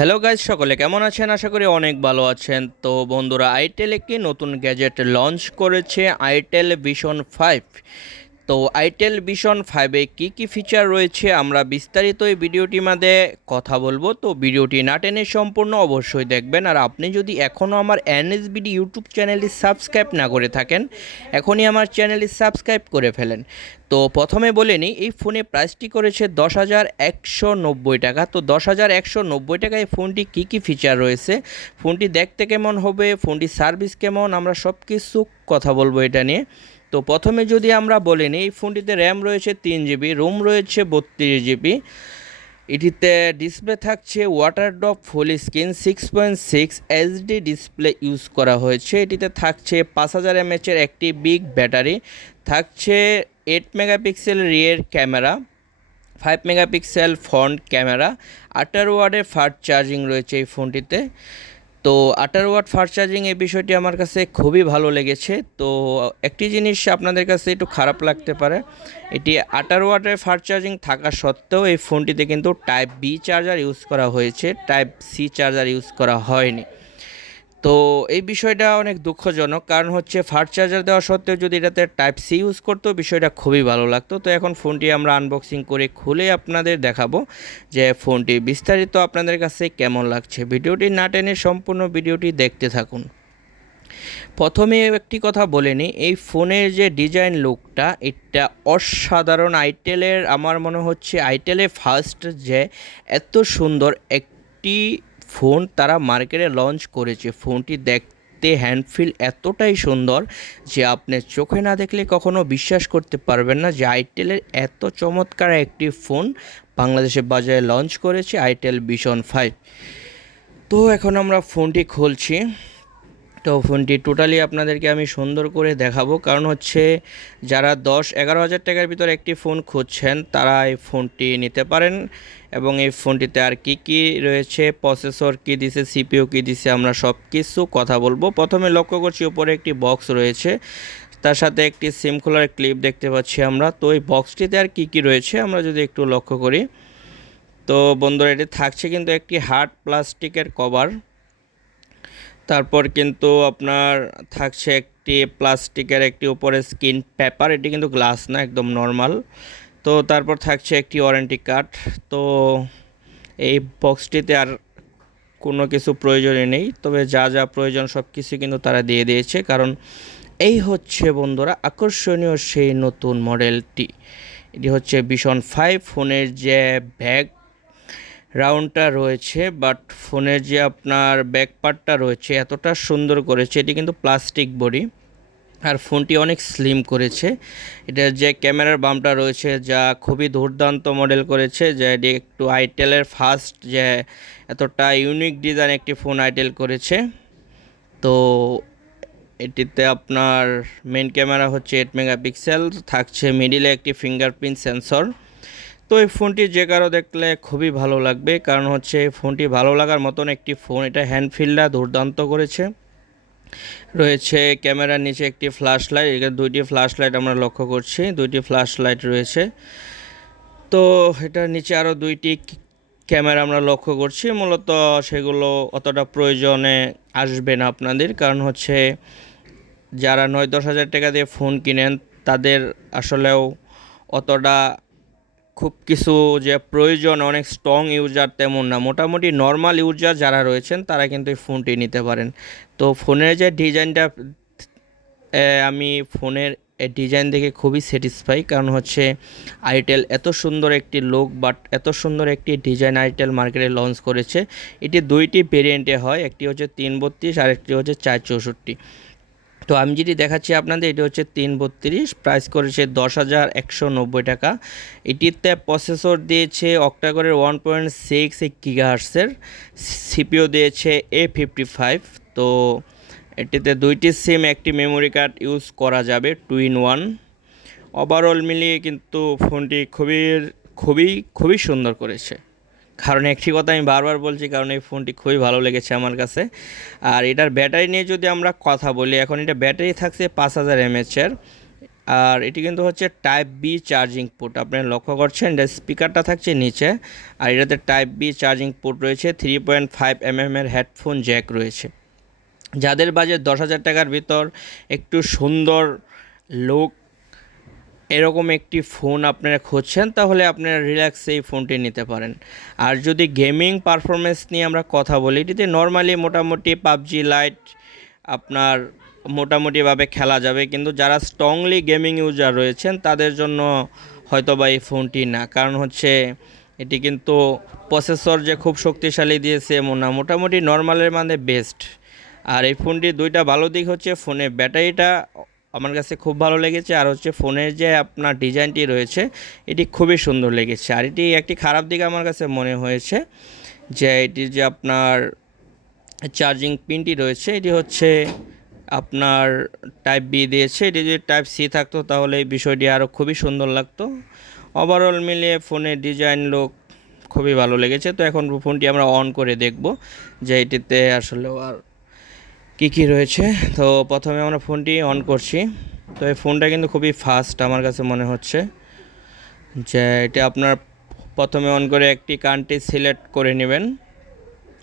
Hello guys, সকলে কেমন আছেন? আশা করি অনেক ভালো আছেন। তো বন্ধুরা, আইটেল একটি নতুন গ্যাজেট লঞ্চ করেছে, আইটেল ভিশন 5। তো আইটেল ভিশন 5-এ কী কী ফিচার রয়েছে আমরা বিস্তারিত এই ভিডিওটির মধ্যে কথা বলবো। তো ভিডিওটি না টেনে সম্পূর্ণ অবশ্যই দেখবেন। আর আপনি যদি এখনও আমার এনএসবিডি ইউটিউব চ্যানেলটি সাবস্ক্রাইব না করে থাকেন, এখনই আমার চ্যানেলটি সাবস্ক্রাইব করে ফেলেন। তো প্রথমে বলে নিই, এই ফোনে প্রাইসটি করেছে 10,190 টাকা। তো 10,190 টাকায় ফোনটি কী কী ফিচার রয়েছে, ফোনটি দেখতে কেমন হবে, ফোনটির সার্ভিস কেমন, আমরা সব কিছু কথা বলবো এটা নিয়ে। তো প্রথমে যদি আমরা বলে নিই, এই ফোনটিতে র্যাম রয়েছে 3 GB, রোম রয়েছে 32 GB। এটিতে ডিসপ্লে থাকছে waterdrop full screen 6.6 HD display use করা হয়েছে। এটিতে থাকছে 5000 mAh একটি বিগ ব্যাটারি, থাকছে 8 megapixel rear camera, 5 megapixel front camera, 18 ওয়াটের ফাস্ট চার্জিং রয়েছে এই ফোনটিতে। তো 18 ওয়াট ফাস্ট চার্জিং, এই বিষয়টি আমার কাছে খুবই ভালো লেগেছে। তো একটি জিনিস আপনাদের কাছে একটু খারাপ লাগতে পারে, এটি 18 ওয়াটের ফাস্ট চার্জিং থাকা সত্ত্বেও এই ফোনটিতে কিন্তু টাইপ বি চার্জার ইউজ করা হয়েছে, টাইপ সি চার্জার ইউজ করা হয়নি। তো এই বিষয়টা অনেক দুঃখজনক, কারণ হচ্ছে ফাস্ট চার্জার দেওয়া সত্ত্বেও যদি এটাতে টাইপ সি ইউজ করতো, বিষয়টা খুবই ভালো লাগতো। তো এখন ফোনটি আমরা আনবক্সিং করে খুলে আপনাদের দেখাবো যে ফোনটি বিস্তারিত আপনাদের কাছে কেমন লাগছে। ভিডিওটি না টেনে সম্পূর্ণ ভিডিওটি দেখতে থাকুন। প্রথমে একটি কথা বলে নিই, এই ফোনের যে ডিজাইন লুকটা, এটা অসাধারণ। আইটেলের আমার মনে হচ্ছে আইটেলের ফার্স্ট যে এত সুন্দর একটি ফোন তারা মার্কেটে লঞ্চ করেছে। ফোনটি দেখতে হ্যান্ডফিল এতটাই সুন্দর যে আপনি চোখে না দেখলে কখনো বিশ্বাস করতে পারবেন না যে আইটেলের এত চমৎকার একটি ফোন বাংলাদেশের বাজারে লঞ্চ করেছে আইটেল ভিশন 5। তো এখন আমরা ফোনটি খুলছি। তো ফোনটি টোটালি আপনাদেরকে আমি সুন্দর করে দেখাবো, কারণ হচ্ছে যারা 10-11 হাজার টাকার ভিতর একটি ফোন খুঁজছেন তারা এই ফোনটি নিতে পারেন। এবং এই ফোনটিতে আর কি কি রয়েছে, প্রসেসর কি দিছে, সিপিইউ কি দিছে, আমরা সব কিছু কথা বলবো। প্রথমে লক্ষ্য করছি উপরে একটি বক্স রয়েছে, তার সাথে একটি সিম খোলার ক্লিপ দেখতে পাচ্ছি আমরা। তো এই বক্সটিতে আর কি কি রয়েছে আমরা যদি একটু লক্ষ্য করি, তো বন্ধুরা এটি থাকছে কিন্তু একটি হার্ড প্লাস্টিকের কভার। তারপর কিন্তু আপনার থাকছে একটি প্লাস্টিকের একটি উপরে স্ক্রিন পেপার, এটি কিন্তু গ্লাস না, একদম নর্মাল। তো তারপর থাকছে একটি ওয়ারেন্টি কার্ড। তো এই বক্সটিতে আর কোনো কিছু প্রয়োজনই নেই, তবে যা যা প্রয়োজন সব কিছু কিন্তু তারা দিয়ে দিয়েছে, কারণ এই হচ্ছে বন্ধুরা আকর্ষণীয় সেই নতুন মডেলটি। এটি হচ্ছে ভিশন 5 ফোনের যে ব্যাক রাউন্ডটা রয়েছে, বাট ফোনের যে আপনার ব্যাক পার্টটা রয়েছে এতটা সুন্দর করেছে। এটি কিন্তু প্লাস্টিক বডি, আর ফোনটি অনেক স্লিম করেছে। এটার যে ক্যামেরার বামটা রয়েছে যা খুবই দুর্দান্ত মডেল করেছে, যে এটি একটু আইটেলের ফার্স্ট যে এতটা ইউনিক ডিজাইন একটি ফোন আইটেল করেছে। তো এটিতে আপনার মেন ক্যামেরা হচ্ছে 8 মেগাপিক্সেল, থাকছে মিডিলে একটি ফিঙ্গারপ্রিন্ট সেন্সর। তো এই ফোনটি যে কারো দেখলে খুবই ভালো লাগবে, কারণ হচ্ছে এই ফোনটি ভালো লাগার মতন একটি ফোন। এটা হ্যান্ডফিলটা দুর্দান্ত করেছে। রয়েছে ক্যামেরার নিচে একটি ফ্ল্যাশ লাইট, এখানে দুইটি ফ্ল্যাশ লাইট আমরা লক্ষ্য করছি, দুইটি ফ্ল্যাশ লাইট রয়েছে। তো এটার নিচে আরও দুইটি ক্যামেরা আমরা লক্ষ্য করছি, মূলত সেগুলো অতটা প্রয়োজনে আসবে না আপনাদের, কারণ হচ্ছে যারা 9-10 হাজার টাকা দিয়ে ফোন কিনেন তাদের আসলেও অতটা খুব কিছু যে প্রয়োজন অনেক স্ট্রং ইউজার তেমন না, মোটামুটি নর্মাল ইউজার যারা রয়েছেন তারা কিন্তু এই ফোনটি নিতে পারেন। তো ফোনের যে ডিজাইনটা, আমি ফোনের ডিজাইন দেখে খুবই স্যাটিসফাই, কারণ হচ্ছে আইটেল এত সুন্দর একটি লুক বাট এত সুন্দর একটি ডিজাইন আইটেল মার্কেটে লঞ্চ করেছে। এটি দুইটি ভেরিয়েন্টে হয়, একটি হচ্ছে 332 আর একটি হচ্ছে 464। তো আমি যেটি দেখাচ্ছি আপনাদের, এটি হচ্ছে 332, প্রাইস করেছে 10,190 টাকা। এটিতে প্রসেসর দিয়েছে অক্টাকোরের 1.6 গিগাহার্টসের, সিপিইউ দিয়েছে A55। তো এটিতে দুইটি সিম, একটি মেমোরি কার্ড ইউজ করা যাবে 2-in-1। ওভারঅল মিলিয়ে কিন্তু ফোনটি খুবই খুবই খুবই সুন্দর করেছে। কারণ একটি কথা আমি বারবার বলছি, কারণ এই ফোনটি খুবই ভালো লেগেছে আমার কাছে। আর এটার ব্যাটারি নিয়ে যদি আমরা কথা বলি, এখন এটা ব্যাটারি থাকছে 5000 mAh-এর, আর এটি কিন্তু হচ্ছে টাইপ বি চার্জিং পোর্ট, আপনারা লক্ষ্য করছেন যে স্পিকারটা থাকছে নিচে, আর এটাতে টাইপ বি চার্জিং পোর্ট রয়েছে, 3.5 mm এর হেডফোন জ্যাক রয়েছে। যাদের বাজেট 10,000 টাকার ভিতর একটু সুন্দর লুক এরকম একটি ফোন আপনারা খুঁজছেন, তাহলে আপনারা রিল্যাক্সে এই ফোনটি নিতে পারেন। আর যদি গেমিং পারফরমেন্স নিয়ে আমরা কথা বলি, এটিতে নর্মালি মোটামুটি পাবজি লাইট আপনার মোটামুটিভাবে খেলা যাবে, কিন্তু যারা স্ট্রংলি গেমিং ইউজার রয়েছেন তাদের জন্য হয়তো বা এই ফোনটি না। কারণ হচ্ছে এটি কিন্তু প্রসেসর যে খুব শক্তিশালী দিয়েছে এমন না, মোটামুটি নর্মালের মানে বেস্ট। আর এই ফোনটির দুইটা ভালো দিক হচ্ছে ফোনের ব্যাটারিটা আমার কাছে খুব ভালো লেগেছে, আর হচ্ছে ফোনের যে আপনার ডিজাইনটি রয়েছে এটি খুবই সুন্দর লেগেছে। আর এটি একটি খারাপ দিক আমার কাছে মনে হয়েছে যে এটি যে আপনার চার্জিং পিনটি রয়েছে এটি হচ্ছে আপনার টাইপ বি দিয়েছে, এটি যদি টাইপ সি থাকতো তাহলে এই বিষয়টি আরও খুবই সুন্দর লাগতো। ওভারঅল মিলিয়ে ফোনের ডিজাইন লুক খুবই ভালো লেগেছে। তো এখন ফোনটি আমরা অন করে দেখব যে এটিতে আসলে আর কী রয়েছে। তো প্রথমে আমরা ফোনটি অন করছি। তো এই ফোনটা কিন্তু খুবই ফাস্ট আমার কাছে মনে হচ্ছে, যে এটা আপনার প্রথমে অন করে একটি কান্ট্রি সিলেক্ট করে নেবেন।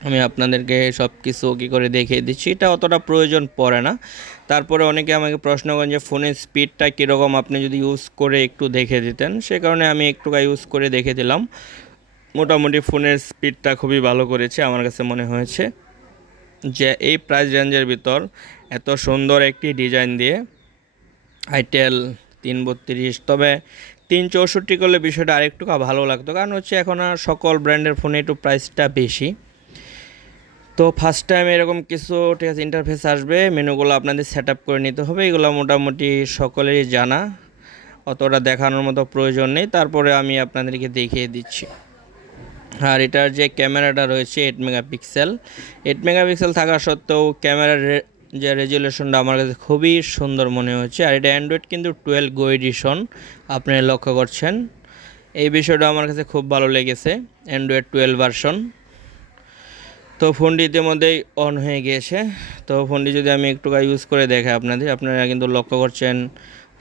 আমি আপনাদেরকে সব কিছু কী করে দেখিয়ে দিচ্ছি, এটা অতটা প্রয়োজন পড়ে না। তারপরে অনেকে আমাকে প্রশ্ন করেন যে ফোনের স্পিডটা কীরকম, আপনি যদি ইউজ করে একটু দেখে দিতেন, সে কারণে আমি একটু ইউজ করে দেখে দিলাম। মোটামুটি ফোনের স্পিডটা খুবই ভালো করেছে আমার কাছে মনে হয়েছে, যে এই প্রাইস রেঞ্জের ভিতর এত সুন্দর একটি ডিজাইন দিয়ে আইটেল 332, তবে 364 করলে বিষয়টা আরেকটু ভালো লাগতো। কারণ হচ্ছে এখন আর সকল ব্র্যান্ডের ফোনে একটু প্রাইসটা বেশি। তো ফার্স্ট টাইম এরকম কিছু ঠিক আছে ইন্টারফেস আসবে, মেনুগুলো আপনাদের সেট আপ করে নিতে হবে, এগুলো মোটামুটি সকলেরই জানা, অতটা দেখানোর মতো প্রয়োজন নেই। তারপরে আমি আপনাদেরকে দেখিয়ে দিচ্ছি। আর এটার যে ক্যামেরাটা রয়েছে 8 মেগাপিক্সেল থাকা সত্ত্বেও ক্যামেরার যে রেজুলেশনটা আমার কাছে খুবই সুন্দর মনে হচ্ছে। আর এটা অ্যান্ড্রয়েড কিন্তু 12 গো এডিশন, আপনারা লক্ষ্য করছেন, এই বিষয়টা আমার কাছে খুব ভালো লেগেছে, অ্যান্ড্রয়েড 12 ভার্সন। তো ফোনটি ইতিমধ্যেই অন হয়ে গিয়েছে। তো ফোনটি যদি আমি একটু ইউজ করে দেখাই আপনারা কিন্তু লক্ষ্য করছেন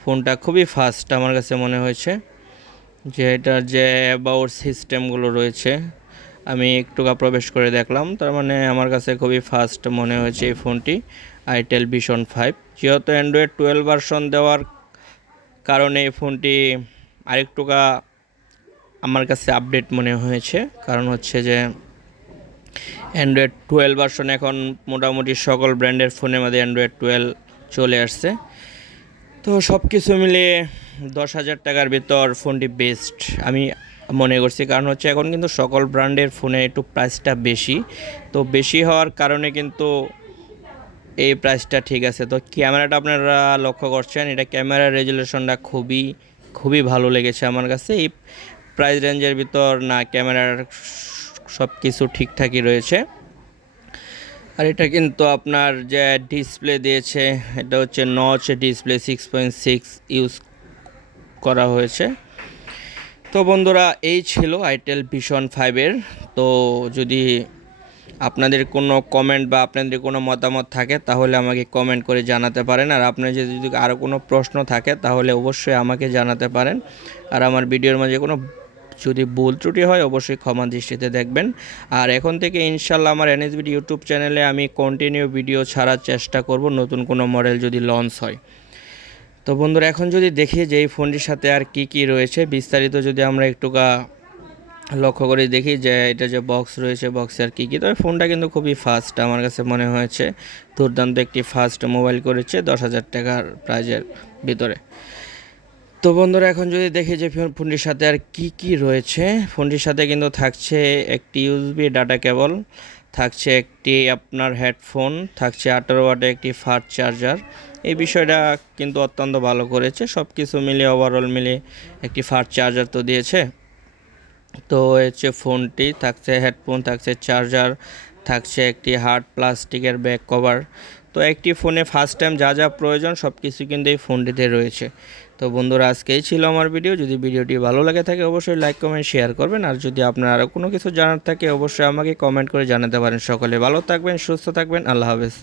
ফোনটা খুবই ফাস্ট আমার কাছে মনে হয়েছে। যে এটার যে অ্যাবাউট সিস্টেমগুলো রয়েছে আমি একটু প্রবেশ করে দেখলাম, তার মানে আমার কাছে খুবই ফাস্ট মনে হয়েছে এই ফোনটি আইটেল ভিশন 5। যেহেতু অ্যান্ড্রয়েড 12 ভার্সন দেওয়ার কারণে এই ফোনটি আরেকটু আমার কাছে আপডেট মনে হয়েছে। কারণ হচ্ছে যে অ্যান্ড্রয়েড 12 ভার্সন এখন মোটামুটি সকল ব্র্যান্ডের ফোনের মধ্যে অ্যান্ড্রয়েড 12 চলে আসছে। তো সব কিছু মিলিয়ে 10,000 টাকার ভিতর ফোনটি বেস্ট আমি মনে করছি। কারণ হচ্ছে এখন কিন্তু সকল ব্র্যান্ডের ফোনে একটু প্রাইসটা বেশি, তো বেশি হওয়ার কারণে কিন্তু এই প্রাইসটা ঠিক আছে। তো ক্যামেরাটা আপনারা লক্ষ্য করছেন, এটা ক্যামেরার রেজুলেশনটা খুবই ভালো লেগেছে আমার কাছে এই প্রাইস রেঞ্জের ভিতর। না, ক্যামেরার সব কিছু ঠিকঠাকই রয়েছে। আর এটা কিন্তু আপনার যে ডিসপ্লে দিয়েছে এটা হচ্ছে নচ ডিসপ্লে 6.6 ইউজ করা হয়েছে। তো বন্ধুরা এই ছিল আইটেল ভিশন 5-এর। তো যদি আপনাদের কোনো কমেন্ট বা আপনাদের কোনো মতামত থাকে তাহলে আমাকে কমেন্ট করে জানাতে পারেন। আর আপনার যদি আরও কোনো প্রশ্ন থাকে তাহলে অবশ্যই আমাকে জানাতে পারেন। আর আমার ভিডিওর মাঝে কোনো যদি ভুল ত্রুটি হয় অবশ্যই ক্ষমা দৃষ্টিতে দেখবেন। আর এখন থেকে ইনশাআল্লাহ আমার এনএসবিডি ইউটিউব চ্যানেলে আমি কন্টিনিউ ভিডিও ছাড়ার চেষ্টা করব নতুন কোনো মডেল যদি লঞ্চ হয়। তো বন্ধুরা এখন যদি দেখি যে এই ফোনটির সাথে আর কি রয়েছে বিস্তারিত যদি আমরা একটু লক্ষ্য করে দেখি যে এটা যে বক্স রয়েছে বক্সে আর কী, তবে ফোনটা কিন্তু খুবই ফাস্ট আমার কাছে মনে হয়েছে। দুর্দান্ত একটি ফাস্ট মোবাইল করেছে 10,000 টাকার প্রাইজের ভিতরে। তো বন্ধুরা এখন যদি দেখি যে ফোনটির সাথে আর কি রয়েছে, ফোনটির সাথে কিন্তু থাকছে একটি ইউএসবি ডাটা কেবল, থাকছে একটি আপনার হেডফোন, থাকছে 18 ওয়াটের একটি ফাস্ট চার্জার। এই বিষয়টা কিন্তু অত্যন্ত ভালো করেছে, সব কিছু মিলিয়ে ওভারঅল মিলিয়ে একটি ফাস্ট চার্জার তো দিয়েছে। তো হচ্ছে ফোনটি থাকছে হেডফোন, থাকছে চার্জার, থাকছে একটি হার্ড প্লাস্টিকের ব্যাক কভার। তো একটি ফোনে ফার্স্ট টাইম যা প্রয়োজন সব কিছু কিন্তু এই ফোনটিতে রয়েছে। তো বন্ধুরা আজকেই ছিল আমার ভিডিও। যদি ভিডিওটি ভালো লাগে থাকে অবশ্যই লাইক কমেন্ট শেয়ার করবেন। আর যদি আপনার আরও কোনো কিছু জানার থাকে অবশ্যই আমাকে কমেন্ট করে জানাতে পারেন। সকলে ভালো থাকবেন, সুস্থ থাকবেন, আল্লাহ হাফেজ।